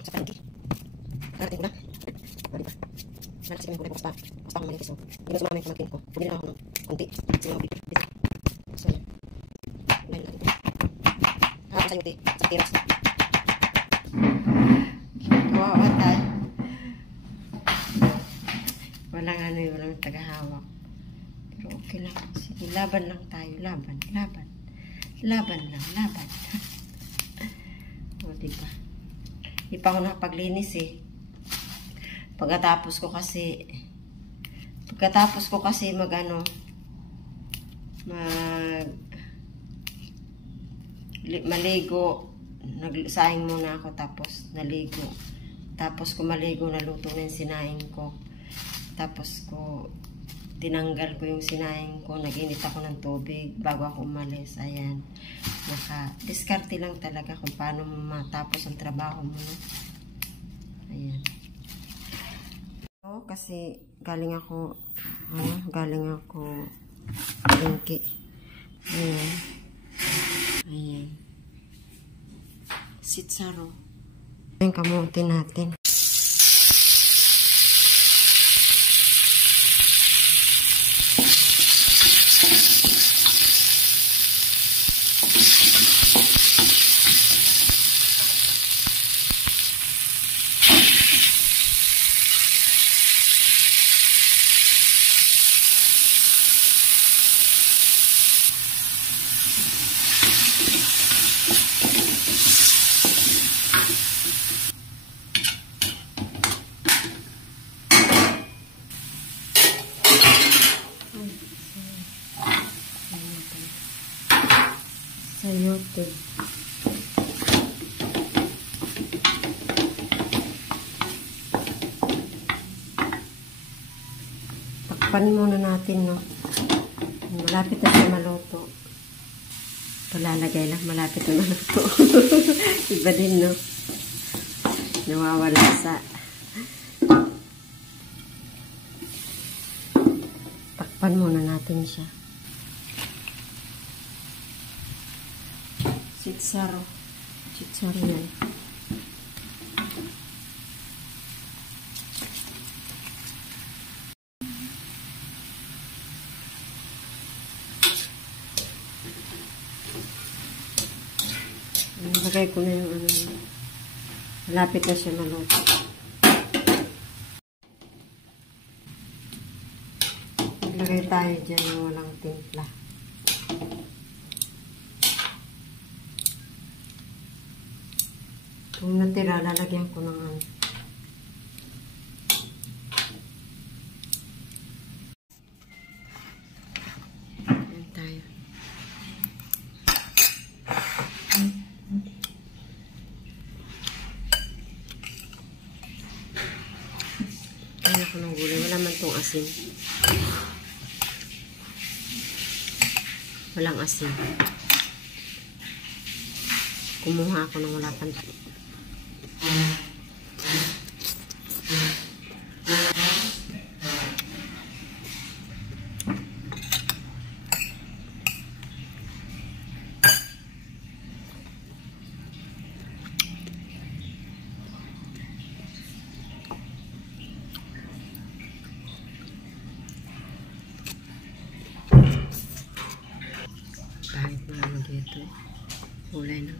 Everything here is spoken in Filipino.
Yung sa palengke. Karating ko na. Diba? Wala kasi kami kulay bukas pa. Bukas pa akong malingkis. So, hindi na sumama yung pamangkin ko. Bumili lang ako ng konti. Kasi mga bibig. So, yan. Unahin natin ito. Hahapon sa yuti. Sa tiras. Wow, atay. Walang ano yun, walang tagahawak. Pero okay lang. Sige, laban lang tayo. Laban, laban. Laban lang, laban. O, diba? Di pa ako nakapaglinis eh. Pagkatapos ko kasi maligo. Nagsaing muna ako tapos naligo. Tapos ko maligo, naluto na yung sinaing ko. Tapos ko tinanggal ko yung sinaing ko, nag-init ako ng tubig bago ako umalis. Ayan. Diskarte lang talaga kung paano mo matapos ang trabaho mo. No? Ayan. Kasi galing ako palengke. Ayan. Ayan. Sitsaro. Ayan, kamutin natin. Sayote. Takpan muna natin, no? Malapit na siya maluto. Palalagay lang, malapit na maluto. Iba din, no? Nawawala sa... Takpan muna natin siya. Sitsaro. Sitsaro yan. Lagay ko na yung ano. Malapit na siya maluto. Maglagay tayo dyan yung walang timpla. Kung natira, lalagyan ko ng ano. Ayan tayo. Ayan ako ng gulay. Wala man itong asin. Walang asin. Kumuha ako ng wala pang kahit na ano dito. Kulay na.